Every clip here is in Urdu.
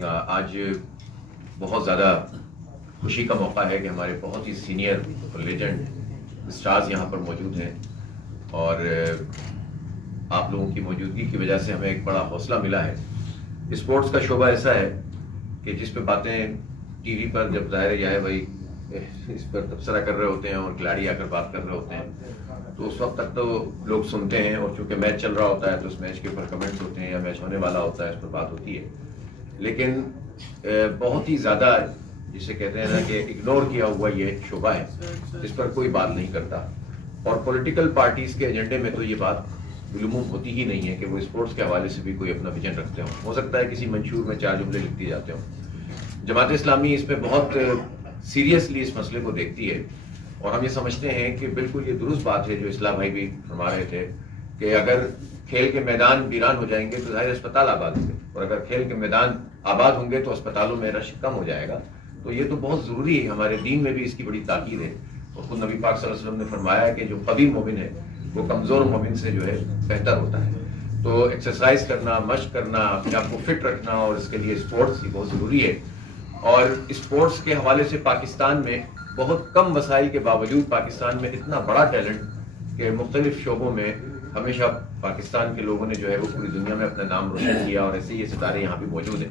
آج بہت زیادہ خوشی کا موقع ہے کہ ہمارے بہت ہی سینئر اور لیجنڈ اسٹارز یہاں پر موجود ہیں، اور آپ لوگوں کی موجودگی کی وجہ سے ہمیں ایک بڑا حوصلہ ملا ہے۔ اسپورٹس کا شعبہ ایسا ہے کہ جس پہ باتیں ٹی وی پر جب ظاہر یہ ہے بھائی اس پر تبصرہ کر رہے ہوتے ہیں اور کھلاڑی آ کر بات کر رہے ہوتے ہیں، تو اس وقت تک تو لوگ سنتے ہیں، اور چونکہ میچ چل رہا ہوتا ہے تو اس میچ کے اوپر کمنٹس ہوتے ہیں، یا میچ ہونے والا ہوتا ہے اس پر بات ہوتی ہے، لیکن بہت ہی زیادہ جسے کہتے ہیں نا کہ اگنور کیا ہوا یہ شعبہ ہے جس پر کوئی بات نہیں کرتا، اور پولیٹیکل پارٹیز کے ایجنڈے میں تو یہ بات بالعموم ہوتی ہی نہیں ہے کہ وہ اسپورٹس کے حوالے سے بھی کوئی اپنا ویژن رکھتے ہوں۔ ہو سکتا ہے کسی منشور میں 4 جملے لکھ دیے جاتے ہوں۔ جماعت اسلامی اس پہ بہت سیریسلی اس مسئلے کو دیکھتی ہے، اور ہم یہ سمجھتے ہیں کہ بالکل یہ درست بات ہے جو اصلاح بھائی بھی فرما رہے تھے کہ اگر کھیل کے میدان ویران ہو جائیں گے تو ظاہر اسپتال آباد ہوں گے، اور اگر کھیل کے میدان آباد ہوں گے تو اسپتالوں میں رش کم ہو جائے گا۔ تو یہ تو بہت ضروری ہے، ہمارے دین میں بھی اس کی بڑی تاکید ہے، اور خود نبی پاک صلی اللہ علیہ وسلم نے فرمایا کہ جو قوی مومن ہے وہ کمزور مومن سے جو ہے بہتر ہوتا ہے۔ تو ایکسرسائز کرنا، مشق کرنا، اپنے آپ کو فٹ رکھنا، اور اس کے لیے اسپورٹس ہی بہت ضروری ہے۔ اور اسپورٹس کے حوالے سے پاکستان میں بہت کم وسائل کے باوجود پاکستان میں اتنا بڑا ٹیلنٹ کہ مختلف شعبوں میں ہمیشہ پاکستان کے لوگوں نے جو ہے وہ پوری دنیا میں اپنا نام روشن کیا، اور ایسے یہ ستارے یہاں بھی موجود ہیں،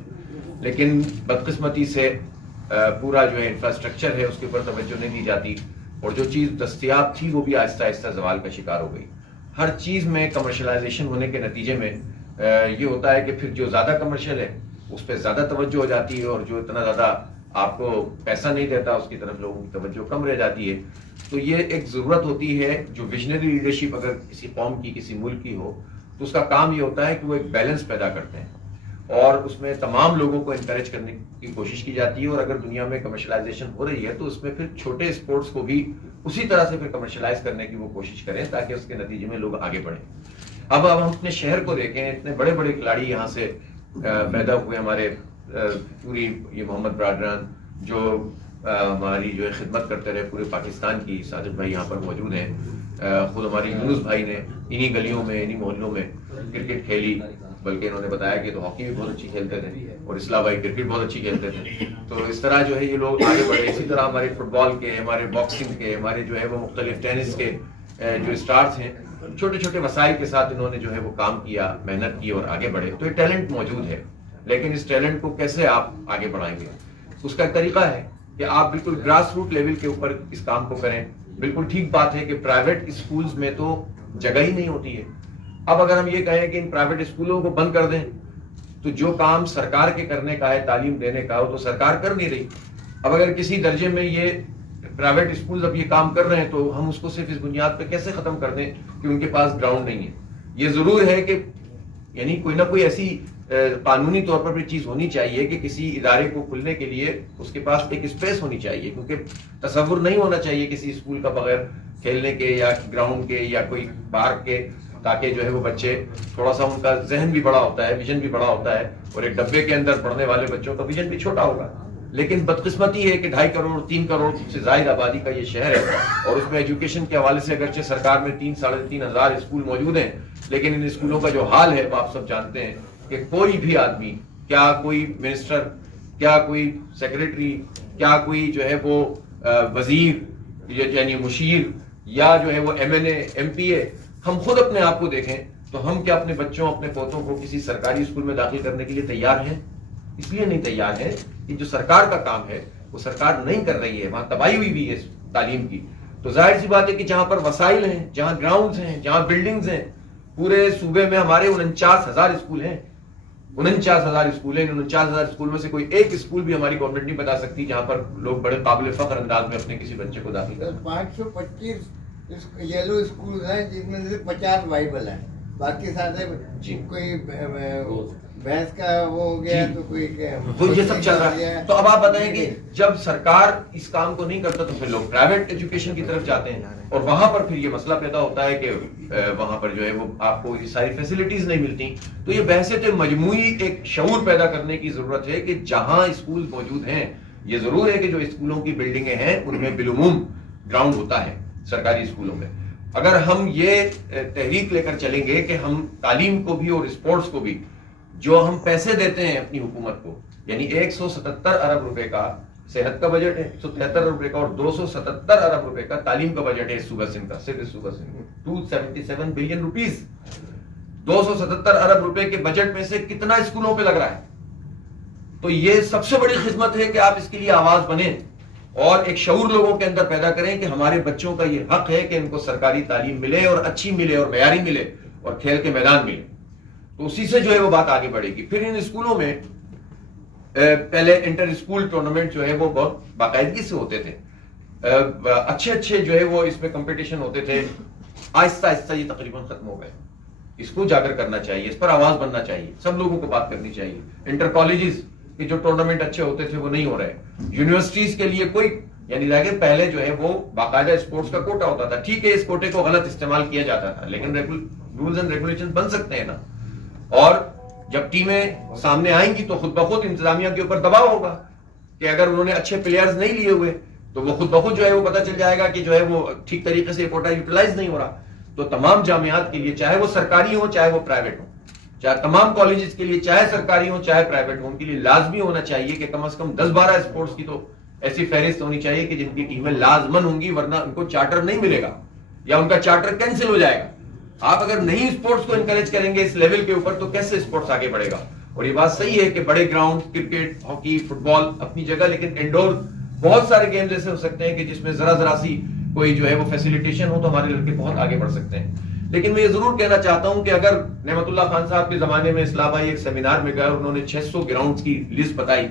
لیکن بدقسمتی سے پورا جو ہے انفراسٹرکچر ہے اس کے اوپر توجہ نہیں دی جاتی، اور جو چیز دستیاب تھی وہ بھی آہستہ آہستہ زوال کا شکار ہو گئی۔ ہر چیز میں کمرشلائزیشن ہونے کے نتیجے میں یہ ہوتا ہے کہ پھر جو زیادہ کمرشل ہے اس پہ زیادہ توجہ ہو جاتی ہے، اور جو اتنا زیادہ آپ کو پیسہ نہیں دیتا اس کی طرف لوگوں کی توجہ کم رہ جاتی ہے۔ تو یہ ایک ضرورت ہوتی ہے جو ویژنری لیڈرشپ اگر کسی قوم کی، کسی ملک کی ہو، تو اس کا کام یہ ہوتا ہے کہ وہ ایک بیلنس پیدا کرتے ہیں، اور اس میں تمام لوگوں کو انکریج کرنے کی کوشش کی جاتی ہے۔ اور اگر دنیا میں کمرشلائزیشن ہو رہی ہے تو اس میں پھر چھوٹے اسپورٹس کو بھی اسی طرح سے پھر کمرشلائز کرنے کی وہ کوشش کریں تاکہ اس کے نتیجے میں لوگ آگے بڑھیں۔ اب ہم اپنے شہر کو دیکھیں، اتنے بڑے بڑے کھلاڑی یہاں سے پیدا ہوئے، ہمارے پوری یہ محمد برادران جو ہماری جو ہے خدمت کرتے رہے پورے پاکستان کی، ساجد بھائی یہاں پر موجود ہیں، خود ہماری یونس بھائی نے انہی گلیوں میں، انہی محلوں میں کرکٹ کھیلی، بلکہ انہوں نے بتایا کہ تو ہاکی بھی بہت اچھی کھیلتے تھے، اور اصلاح بھائی کرکٹ بہت اچھی کھیلتے تھے۔ تو اس طرح جو ہے یہ لوگ آگے بڑھے۔ اسی طرح ہمارے فٹ بال کے، ہمارے باکسنگ کے، ہمارے جو ہے وہ مختلف ٹینس کے جو اسٹارز ہیں، چھوٹے چھوٹے وسائل کے ساتھ انہوں نے جو ہے وہ کام کیا، محنت کی، اور آگے بڑھے۔ تو یہ ٹیلنٹ موجود ہے، لیکن اس ٹیلنٹ کو کیسے آپ آگے بڑھائیں گے؟ اس کا ایک طریقہ ہے کہ آپ بالکل گراس روٹ لیول کے اوپر اس کام کو کریں۔ بالکل ٹھیک بات ہے کہ پرائیویٹ اسکولز میں تو جگہ ہی نہیں ہوتی ہے۔ اب اگر ہم یہ کہیں کہ ان پرائیویٹ اسکولوں کو بند کر دیں تو جو کام سرکار کے کرنے کا ہے، تعلیم دینے کا، وہ تو سرکار کر نہیں رہی۔ اب اگر کسی درجے میں یہ پرائیویٹ اسکولز اب یہ کام کر رہے ہیں تو ہم اس کو صرف اس بنیاد پہ کیسے ختم کر دیں کہ ان کے پاس گراؤنڈ نہیں ہے؟ یہ ضرور ہے کہ یعنی کوئی نہ کوئی ایسی قانونی طور پر بھی چیز ہونی چاہیے کہ کسی ادارے کو کھلنے کے لیے اس کے پاس ایک اسپیس ہونی چاہیے، کیونکہ تصور نہیں ہونا چاہیے کسی اسکول کا بغیر کھیلنے کے، یا گراؤنڈ کے، یا کوئی پارک کے، تاکہ جو ہے وہ بچے تھوڑا سا ان کا ذہن بھی بڑا ہوتا ہے، ویژن بھی بڑا ہوتا ہے، اور ایک ڈبے کے اندر پڑھنے والے بچوں کا ویژن بھی چھوٹا ہوگا۔ لیکن بدقسمتی ہے کہ 2.5 کروڑ 3 کروڑ سے زائد آبادی کا یہ شہر ہے، اور اس میں ایجوکیشن کے حوالے سے اگرچہ سرکار میں 3 ساڑھے 3 ہزار اسکول موجود ہیں، لیکن ان اسکولوں کا جو حال ہے وہ آپ سب جانتے ہیں کہ کوئی بھی آدمی، کیا کوئی منسٹر، کیا کوئی سیکریٹری، کیا کوئی جو ہے وہ وزیر یعنی مشیر، یا جو ہے وہ ایم پی اے، ہم خود اپنے آپ کو دیکھیں تو ہم کیا اپنے بچوں، اپنے پوتوں کو کسی سرکاری اسکول میں داخل کرنے کے لیے تیار ہیں؟ اس لیے نہیں تیار ہے کہ جو سرکار کا کام ہے وہ سرکار نہیں کر رہی ہے، وہاں تباہی ہوئی بھی ہے تعلیم کی۔ تو ظاہر سی بات ہے کہ جہاں پر وسائل ہیں، جہاں گراؤنڈز ہیں، جہاں بلڈنگز ہیں، پورے صوبے میں ہمارے 49,000 اسکول ہیں، 49,000 اسکول ہیں۔ 49,000 اسکول میں سے کوئی ایک اسکول بھی ہماری گورنمنٹ نہیں بتا سکتی جہاں پر لوگ بڑے قابل فخر انداز میں اپنے کسی بچے کو داخل کریں۔ 525 یلو اسکول ہیں جن میں سے 50 بائبل ہیں، باقی سارے کوئی بھینس کا وہ ہو گیا تو کوئی یہ سب چل رہا ہے۔ تو اب آپ بتائیں کہ جب سرکار اس کام کو نہیں کرتا تو پھر لوگ پرائیویٹ ایجوکیشن کی طرف جاتے ہیں، اور وہاں پر پھر یہ مسئلہ پیدا ہوتا ہے کہ وہاں پر جو ہے وہ آپ کو یہ ساری فیسلٹیز نہیں ملتی۔ تو یہ بحثیت مجموعی ایک شعور پیدا کرنے کی ضرورت ہے کہ جہاں اسکول موجود ہیں، یہ ضرور ہے کہ جو اسکولوں کی بلڈنگیں ہیں ان میں بالعموم گراؤنڈ ہوتا ہے سرکاری اسکولوں میں۔ اگر ہم یہ تحریک لے کر چلیں گے کہ ہم تعلیم کو بھی اور اسپورٹس کو بھی، جو ہم پیسے دیتے ہیں اپنی حکومت کو، یعنی 177 ارب روپے کا صحت کا بجٹ ہے, 173 ارب روپے کا, اور 277 ارب روپے کا تعلیم کا بجٹ ہے صوبہ سندھ کا, صرف صوبہ سندھ 277 بلین روپیز. 277 ارب روپے کے بجٹ میں سے کتنا اسکولوں پہ لگ رہا ہے؟ تو یہ سب سے بڑی خدمت ہے کہ آپ اس کے لیے آواز بنیں اور ایک شعور لوگوں کے اندر پیدا کریں کہ ہمارے بچوں کا یہ حق ہے کہ ان کو سرکاری تعلیم ملے اور اچھی ملے اور معیاری ملے اور کھیل کے میدان ملے. تو اسی سے جو ہے وہ بات آگے بڑھے گی. پھر ان اسکولوں میں پہلے انٹر اسکول ٹورنامنٹ جو ہے وہ بہت باقاعدگی سے ہوتے تھے, اچھے جو ہے وہ اس میں کمپٹیشن ہوتے تھے. آہستہ آہستہ یہ تقریباً ختم ہو گئے. اس کو اجاگر کرنا چاہیے, اس پر آواز بننا چاہیے, سب لوگوں کو بات کرنی چاہیے. انٹر کالجز کے جو ٹورنامنٹ اچھے ہوتے تھے وہ نہیں ہو رہے. یونیورسٹیز کے لیے کوئی یعنی لگے پہلے جو ہے وہ باقاعدہ اسپورٹس کا کوٹا ہوتا تھا. ٹھیک ہے, اس کوٹے کو غلط استعمال کیا جاتا تھا, لیکن رولز اینڈ ریگولیشن بن سکتے ہیں نا. اور جب ٹیمیں سامنے آئیں گی تو خود بخود انتظامیہ کے اوپر دباؤ ہوگا کہ اگر انہوں نے اچھے پلیئرز نہیں لیے ہوئے تو وہ خود بخود جو ہے وہ پتہ چل جائے گا کہ جو ہے وہ ٹھیک طریقے سے کوٹا یوٹیلائز نہیں ہو رہا. تو تمام جامعات کے لیے, چاہے وہ سرکاری ہوں چاہے وہ پرائیویٹ ہوں, چاہے تمام کالجز کے لیے چاہے سرکاری ہوں چاہے پرائیویٹ ہوں, ان کے لیے لازمی ہونا چاہیے کہ کم از کم 10-12 اسپورٹس کی تو ایسی فہرست ہونی چاہیے کہ جن کی ٹیمیں لازمن ہوں گی, ورنہ ان کو چارٹر نہیں ملے گا یا ان کا چارٹر کینسل ہو جائے گا. آپ اگر نہیں اسپورٹس کو انکریج کریں گے اس لیول کے اوپر تو کیسے اسپورٹس آگے بڑھے گا؟ اور یہ بات صحیح ہے کہ بڑے گراؤنڈ کرکٹ, ہاکی, فٹ بال اپنی جگہ, لیکن انڈور بہت سارے گیمز ایسے ہو سکتے ہیں کہ جس میں ذرا سی کوئی جو ہے وہ فیسیلیٹیشن ہو تو ہمارے لڑکے بہت آگے بڑھ سکتے ہیں. لیکن میں یہ ضرور کہنا چاہتا ہوں کہ اگر نعمت اللہ خان صاحب کے زمانے میں اسلام آباد ایک سیمینار میں گئے, انہوں نے 600 گراؤنڈز کی لسٹ بتائی,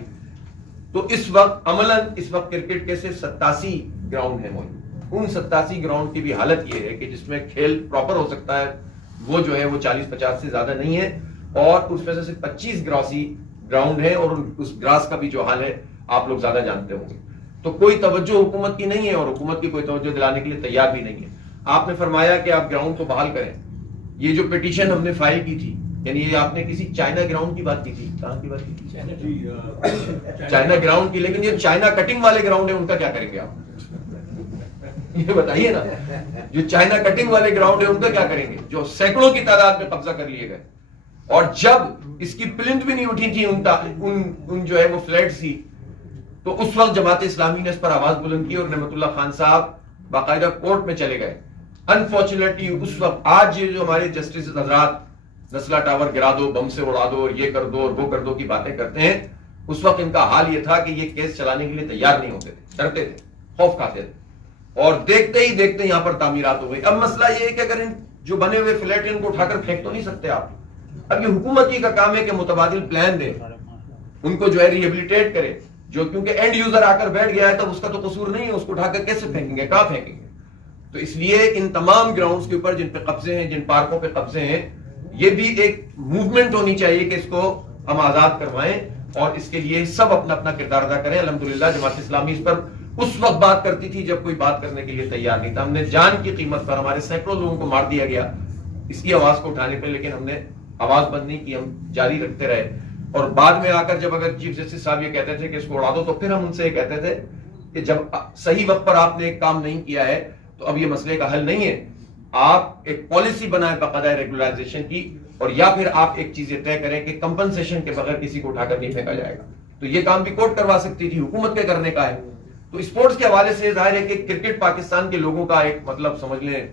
تو اس وقت عملاً اس وقت کرکٹ کے صرف 87 گراؤنڈ ہیں موجود. ان 87 گراؤنڈ کی بھی حالت یہ ہے کہ جس میں کھیل پراپر ہو سکتا ہے وہ جو ہے وہ 40-50 سے زیادہ نہیں ہے, اور اس میں سے صرف 25 گراسی گراؤنڈ ہے, اور اس گراس کا بھی جو حال ہے آپ لوگ زیادہ جانتے ہوں گے. تو کوئی توجہ حکومت کی نہیں ہے, اور حکومت کی کوئی توجہ دلانے کے لیے تیار بھی نہیں ہے. آپ نے فرمایا کہ آپ گراؤنڈ کو بحال کریں. یہ جو پیٹیشن ہم نے فائل کی تھی, یعنی یہ آپ نے کسی چائنا گراؤنڈ کی بات کی تھی, کہاں کی بات کی تھی؟ چائنا گراؤنڈ کی. لیکن یہ چائنا کٹنگ والے گراؤنڈ ہیں, ان کا کیا کریں گے آپ؟ یہ بتائیے نا. جو چائنا کٹنگ والے گراؤنڈ ہیں ان کا کیا کریں گے, جو سینکڑوں کی تعداد میں قبضہ کر لیے گئے, اور جب اس کی پلنٹ بھی نہیں اٹھی تھی ان جو ہے وہ فلیٹس کی, تو اس وقت جماعت اسلامی نے اس پر آواز بلند کی اور نعمت اللہ خان صاحب باقاعدہ کورٹ میں چلے گئے. انفارچونیٹلی اس وقت آج یہ جو ہمارے جسٹس حضرات نسلہ ٹاور گرا دو, بم سے اڑا دو, اور یہ کر دو اور وہ کر دو کی باتیں کرتے ہیں, اس وقت ان کا حال یہ تھا کہ یہ کیس چلانے کے لیے تیار نہیں ہوتے تھے, ڈرتے تھے, خوف کھاتے تھے, اور دیکھتے ہی دیکھتے یہاں پر تعمیرات ہو گئی. اب مسئلہ یہ ہے کہ اگر ان جو بنے ہوئے فلیٹ ان کو اٹھا کر پھینک تو نہیں سکتے آپ. اب یہ حکومت کی کا کام ہے کہ متبادل پلان دے, ان کو جو ہے ریہیبلیٹیٹ کرے, جو کیونکہ اینڈ یوزر آ کر بیٹھ گیا ہے تو اس کا تو قصور نہیں ہے, اس کو اٹھا کر کیسے پھینکیں گے, کہاں پھینکیں گے. تو اس لیے ان تمام گراؤنڈز کے اوپر جن پہ قبضے ہیں, جن پارکوں پہ قبضے ہیں, یہ بھی ایک موومنٹ ہونی چاہیے کہ اس کو ہم آزاد کروائیں, اور اس کے لیے سب اپنا اپنا کردار ادا کریں. الحمدللہ جماعت اسلامی اس پر اس وقت بات کرتی تھی جب کوئی بات کرنے کے لیے تیار نہیں تھا. ہم نے جان کی قیمت پر, ہمارے سینکڑوں لوگوں کو مار دیا گیا اس کی آواز کو اٹھانے پہ, لیکن ہم نے آواز بند نہیں کی, ہم جاری رکھتے رہے. اور بعد میں آ کر جب اگر چیف جسٹس صاحب یہ کہتے تھے کہ اس کو اڑا دو, تو پھر ہم ان سے یہ کہتے تھے کہ جب صحیح وقت پر آپ نے ایک کام نہیں کیا ہے تو اب یہ مسئلے کا حل نہیں ہے. آپ ایک پالیسی بنائیں باقاعدہ ریگولرائزیشن کی, اور یا پھر آپ ایک چیز طے کریں کہ کمپنسیشن کے بغیر کسی کو اٹھا کر نہیں پھینکا جائے گا. تو یہ کام بھی کورٹ کروا سکتی تھی, حکومت کے کرنے کا ہے. تو اسپورٹس کے حوالے سے ظاہر ہے کہ کرکٹ پاکستان کے لوگوں کا ایک مطلب سمجھ لیں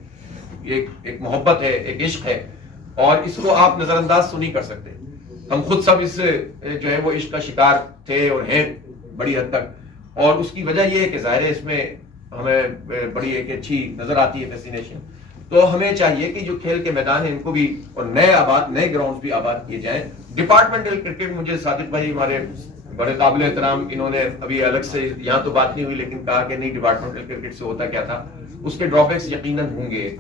ایک محبت ہے, ایک عشق ہے, اور اس کو آپ نظر انداز تو نہیں کر سکتے. ہم خود سب اس جو ہے وہ عشق کا شکار تھے اور ہیں بڑی حد تک, اور اس کی وجہ یہ ہے کہ ظاہر ہے اس میں ہمیں بڑی ایک اچھی نظر آتی ہے فیسینیشن. تو ہمیں چاہیے کہ جو کھیل کے میدان ہیں ان کو بھی, اور نئے گراؤنڈز بھی آباد کیے جائیں. ڈپارٹمنٹل کرکٹ, مجھے صادق بھائی ہمارے بڑے قابل احترام, انہوں نے ابھی الگ سے یہاں تو بات نہیں ہوئی لیکن کہا کہ نہیں ڈپارٹمنٹل کرکٹ سے ہوتا کیا تھا. اس کے ڈرا بیکس یقیناً ہوں گے,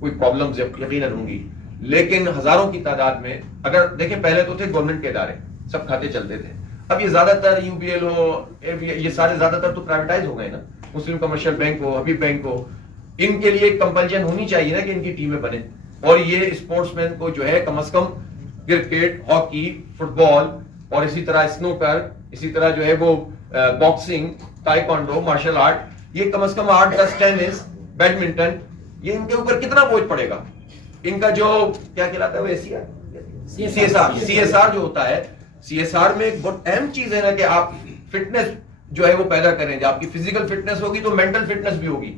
کوئی پرابلمز یقیناً ہوں گی, لیکن ہزاروں کی تعداد میں اگر دیکھیں, پہلے تو تھے گورنمنٹ کے ادارے, سب کھاتے چلتے تھے. اب یہ زیادہ تر یو بی ایل ہو, یہ سارے زیادہ تر تو پرائیویٹائز ہو گئے نا. مسلم کمرشل بینک ہو, حبیب بینک ہو, ان کے لیے ایک کمپلشن ہونی چاہیے نا کہ ان کی ٹیمیں بنے, اور یہ اسپورٹس مین کو جو ہے کم از کم کرکٹ, ہاکی, فٹ بال, اور اسی طرح اسنوکر, اسی طرح جو ہے وہ باکسنگ, تائیکوانڈو, مارشل آرٹ, یہ کم از کم 8-10, ٹینس, بیڈمنٹن, یہ ان کے اوپر کتنا بوجھ پڑے گا. ان کا جو کیا کہلاتا ہے وہ سی ایس آر جو ہوتا ہے, CSR میں ایک بہت اہم چیز ہے نا کہ آپ فٹنس جو ہے وہ پیدا کریں. جب آپ کی فزیکل فٹنس ہوگی تو مینٹل فٹنس بھی ہوگی,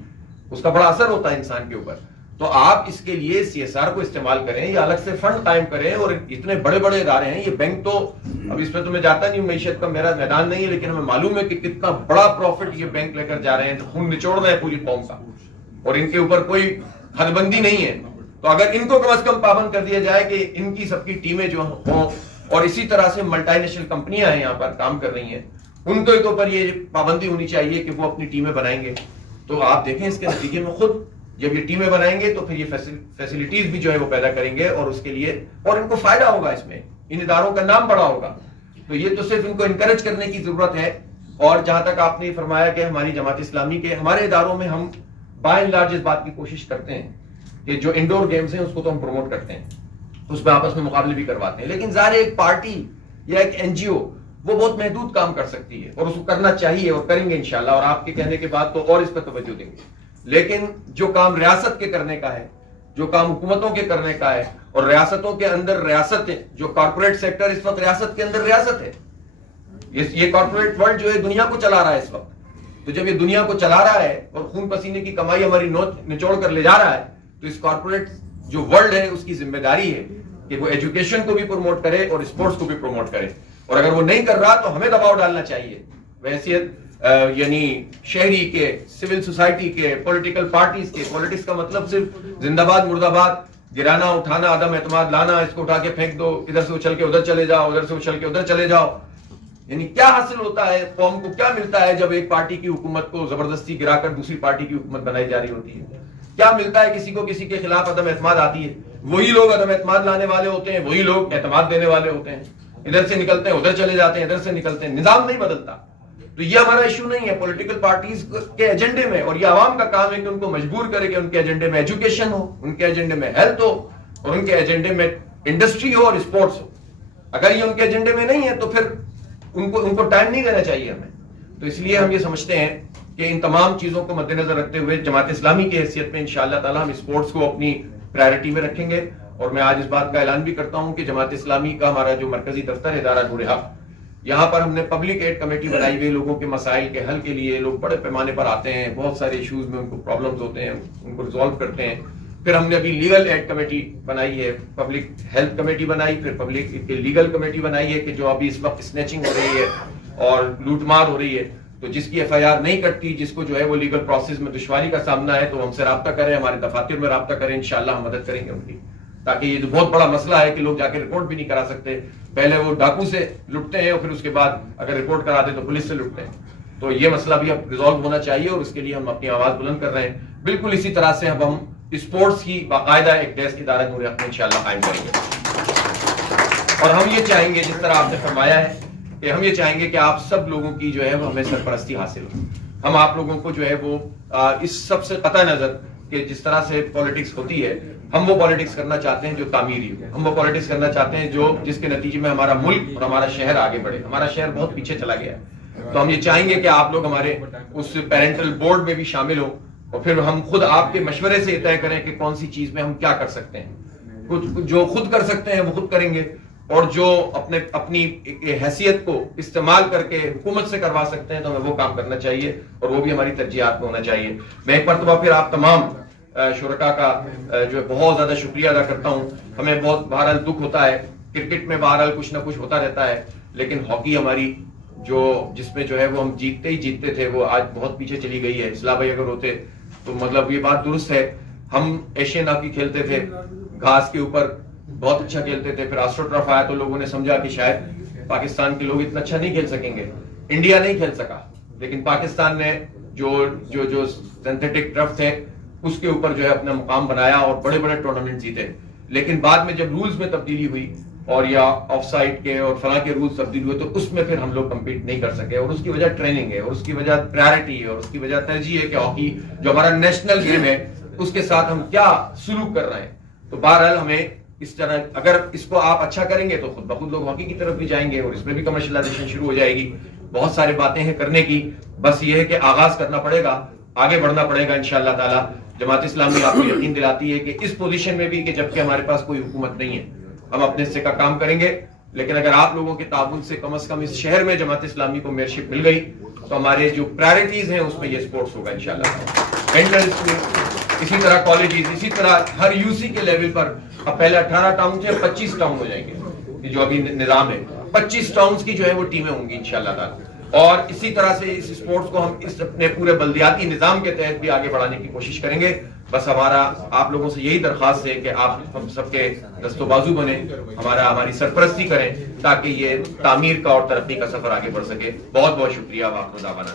اس کا بڑا اثر ہوتا ہے انسان کے اوپر. تو آپ اس کے لیے CSR کو استعمال کریں یا الگ سے فنڈ قائم کریں. اور اتنے بڑے بڑے ادارے ہیں, یہ بینک تو اب اس پہ تو میں جاتا نہیں ہوں, معیشت کا میرا میدان نہیں ہے, لیکن ہمیں معلوم ہے کہ کتنا بڑا پروفٹ یہ بینک لے کر جا رہے ہیں, خون نچوڑ رہے ہیں پوری قوم کا, اور ان کے اوپر کوئی حد بندی نہیں ہے. تو اگر ان کو کم از کم پابند کر دیا جائے کہ ان کی سب کی ٹیمیں جو ہوں, اور اسی طرح سے ملٹی نیشنل کمپنیاں ہیں یہاں پر کام کر رہی ہیں, ان کے اوپر یہ پابندی ہونی چاہیے کہ وہ اپنی ٹیمیں بنائیں گے. تو آپ دیکھیں اس کے نتیجے میں خود جب یہ ٹیمیں بنائیں گے تو پھر یہ فیسلٹیز بھی جو ہے وہ پیدا کریں گے, اور اس کے لیے اور ان کو فائدہ ہوگا, اس میں ان اداروں کا نام بڑا ہوگا. تو یہ تو صرف ان کو انکریج کرنے کی ضرورت ہے. اور جہاں تک آپ نے فرمایا کہ ہماری جماعت اسلامی کے ہمارے اداروں میں ہم بائی اینڈ لارج اس بات کی کوشش کرتے ہیں کہ جو انڈور گیمز ہیں اس کو تو ہم پروموٹ کرتے ہیں, اس میں آپس میں مقابلے بھی کرواتے ہیں. لیکن ظاہر ایک پارٹی یا ایک NGO وہ بہت محدود کام کر سکتی ہے, اور اس کو کرنا چاہیے, اور کریں گے انشاءاللہ, اور آپ کے کہنے کے بعد تو اور اس پر توجہ دیں گے. لیکن جو کام ریاست کے کرنے کا ہے, جو کام حکومتوں کے کرنے کا ہے, اور ریاستوں کے اندر ریاست ہے, جو کارپوریٹ سیکٹر اس وقت ریاست کے اندر ریاست ہے, یہ کارپوریٹ ورلڈ جو ہے دنیا کو چلا رہا ہے اس وقت. تو جب یہ دنیا کو چلا رہا ہے اور خون پسینے کی کمائی ہماری نچوڑ کر لے جا رہا ہے, تو اس کارپوریٹ جو ورلڈ ہے اس کی ذمہ داری ہے کہ وہ ایجوکیشن کو بھی پروموٹ کرے اور اسپورٹس کو بھی پروموٹ کرے. اور اگر وہ نہیں کر رہا تو ہمیں دباؤ ڈالنا چاہیے, ویسے یعنی شہری کے, سول سوسائٹی کے, پولیٹیکل پارٹیز کے. پولیٹکس کا مطلب صرف زندہ باد مرد آباد, گرانا اٹھانا, عدم اعتماد لانا, اس کو اٹھا کے پھینک دو, ادھر سے اچھل کے ادھر چلے جاؤ, ادھر سے اچھل کے ادھر چلے جاؤ. یعنی کیا حاصل ہوتا ہے, قوم کو کیا ملتا ہے جب ایک پارٹی کی حکومت کو زبردستی گرا کر دوسری پارٹی کی حکومت بنائی جا رہی ہوتی ہے؟ کیا ملتا ہے کسی کو کسی کے خلاف عدم اعتماد آتی ہے؟ وہی لوگ عدم اعتماد لانے والے ہوتے ہیں, وہی لوگ اعتماد دینے والے ہوتے ہیں. ادھر سے نکلتے ہیں ادھر چلے جاتے ہیں, ادھر سے نکلتے ہیں, نظام نہیں بدلتا. تو یہ ہمارا ایشو نہیں ہے پولیٹیکل پارٹیز کے ایجنڈے میں, اور یہ عوام کا کام ہے کہ ان کو مجبور کرے کہ ان کے ایجنڈے میں ایجوکیشن ہو, ان کے ایجنڈے میں ہیلتھ ہو, اور ان کے ایجنڈے میں انڈسٹری ہو اور اسپورٹس ہو. اگر یہ ان کے ایجنڈے میں نہیں ہے تو پھر ان کو ٹائم نہیں دینا چاہیے ہمیں. تو اس لیے ہم یہ سمجھتے ہیں کہ ان تمام چیزوں کو مد نظر رکھتے ہوئے جماعت اسلامی کی حیثیت میں انشاءاللہ تعالی ہم اسپورٹس کو اپنی پرائرٹی میں رکھیں گے. اور میں آج اس بات کا اعلان بھی کرتا ہوں کہ جماعت اسلامی کا ہمارا جو مرکزی دفتر ہے ادارہ نور حق, یہاں پر ہم نے پبلک ایڈ کمیٹی بنائی ہوئی, لوگوں کے مسائل کے حل کے لیے. لوگ بڑے پیمانے پر آتے ہیں, بہت سارے ایشوز میں ان کو پرابلمز ہوتے ہیں, ان کو ریزالو کرتے ہیں. پھر ہم نے ابھی لیگل ایڈ کمیٹی بنائی ہے, پبلک ہیلتھ کمیٹی بنائی, پھر پبلک لیگل کمیٹی بنائی ہے کہ جو ابھی اس وقت سنیچنگ ہو رہی ہے اور لوٹ مار ہو رہی ہے, تو جس کی FIR نہیں کٹتی, جس کو جو ہے وہ لیگل پروسیس میں دشواری کا سامنا ہے, تو ہم سے رابطہ کریں, ہمارے دفاتر میں رابطہ کریں, انشاءاللہ ہم مدد کریں گے ان کی. تاکہ یہ جو بہت بڑا مسئلہ ہے کہ لوگ جا کے رپورٹ بھی نہیں کرا سکتے, پہلے وہ ڈاکو سے لٹتے ہیں اور پھر اس کے بعد اگر رپورٹ کراتے تو پولیس سے لٹتے ہیں. تو یہ مسئلہ بھی اب ریزالو ہونا چاہیے, اور اس کے لیے ہم اپنی آواز بلند کر رہے ہیں. بالکل اسی طرح سے اب ہم اسپورٹس کی باقاعدہ ایک ڈیسک ادارہ نور حق میں انشاءاللہ قائم کریں گے. اور ہم یہ چاہیں گے, جس طرح آپ نے فرمایا ہے, کہ ہم یہ چاہیں گے کہ آپ سب لوگوں کی جو ہے وہ ہمیں سرپرستی حاصل ہو. ہم آپ لوگوں کو جو ہے وہ اس سب سے قطع نظر کہ جس طرح سے پالیٹکس ہوتی ہے, ہم وہ پالیٹکس کرنا چاہتے ہیں جو تعمیری ہو. ہم وہ پالیٹکس کرنا چاہتے ہیں جو جس کے نتیجے میں ہمارا ملک اور ہمارا شہر آگے بڑھے. ہمارا شہر بہت پیچھے چلا گیا ہے, تو ہم یہ چاہیں گے کہ آپ لوگ ہمارے اس پیرنٹل بورڈ میں بھی شامل ہوں, اور پھر ہم خود آپ کے مشورے سے یہ طے کریں کہ کون سی چیز میں ہم کیا کر سکتے ہیں. کچھ جو خود کر سکتے ہیں وہ خود کریں گے, اور جو اپنی حیثیت کو استعمال کر کے حکومت سے کروا سکتے ہیں تو ہمیں وہ کام کرنا چاہیے, اور وہ بھی ہماری ترجیحات میں ہونا چاہیے. میں ایک مرتبہ پھر آپ تمام شرکاء کا جو ہے بہت زیادہ شکریہ ادا کرتا ہوں. ہمیں بہت بہرحال دکھ ہوتا ہے, کرکٹ میں بہرحال کچھ نہ کچھ ہوتا رہتا ہے, لیکن ہاکی ہماری جس میں جو ہے وہ ہم جیتتے ہی جیتتے تھے, وہ آج بہت پیچھے چلی گئی ہے. اصلاح بھائی اگر ہوتے تو مطلب یہ بات درست ہے, ہم ایشین ہاکی کھیلتے تھے, گھاس کے اوپر بہت اچھا کھیلتے تھے. پھر آسٹرو ٹرف آیا تو لوگوں نے سمجھا کہ شاید پاکستان کے لوگ اتنا اچھا نہیں کھیل سکیں گے, انڈیا نہیں کھیل سکا, لیکن پاکستان نے جو سنتھیٹک ٹرف تھے اس کے اوپر جو ہے اپنا مقام بنایا اور بڑے بڑے ٹورنامنٹ جیتے. لیکن بعد میں جب رولز میں تبدیلی ہوئی اور یا آف سائڈ کے اور فلاں کے رولز تبدیل ہوئے, تو اس میں پھر ہم لوگ کمپیٹ نہیں کر سکے. اور اس کی وجہ ٹریننگ ہے, اور اس کی وجہ پرائرٹی ہے, اور اس کی وجہ ترجیح ہے کہ ہاکی جو ہمارا نیشنل گیم ہے اس کے ساتھ ہم کیا سلوک کر رہے ہیں. تو بہرحال ہمیں اس طرح اگر اس کو آپ اچھا کریں گے تو خود بخود لوگ ہاکی کی طرف بھی جائیں گے, اور اس میں بھی کمرشلائزیشن شروع ہو جائے گی. بہت ساری باتیں ہیں کرنے کی, بس یہ ہے کہ آغاز کرنا پڑے گا, آگے بڑھنا پڑے گا انشاءاللہ تعالی. جماعت اسلامی آپ کو یقین دلاتی ہے کہ اس پوزیشن میں بھی کہ جبکہ ہمارے پاس کوئی حکومت نہیں ہے, ہم اپنے حصے کا کام کریں گے, لیکن اگر آپ لوگوں کے تعاون سے کم از کم اس شہر میں جماعت اسلامی کو میئرشپ مل گئی تو ہمارے جو پرائرٹیز ہیں اس میں یہ سپورٹس ہوگا انشاءاللہ. اینڈلس میں اسی طرح کالجز، اسی طرح ہر یو سی کے لیول پر اب پہلے 18 ٹاؤن تھے، 25 ٹاؤن ہو جائیں گے. جو ابھی نظام ہے 25 ٹاؤنز کی جو ہے وہ ٹیمیں ہوں گی انشاءاللہ تعالی. اور اسی طرح سے اس سپورٹس کو ہم اس اپنے پورے بلدیاتی نظام کے تحت بھی آگے بڑھانے کی کوشش کریں گے. بس ہمارا آپ لوگوں سے یہی درخواست ہے کہ آپ ہم سب کے دست و بازو بنیں، ہماری سرپرستی کریں تاکہ یہ تعمیر کا اور ترقی کا سفر آگے بڑھ سکے. بہت بہت شکریہ. آپ کو دعوانا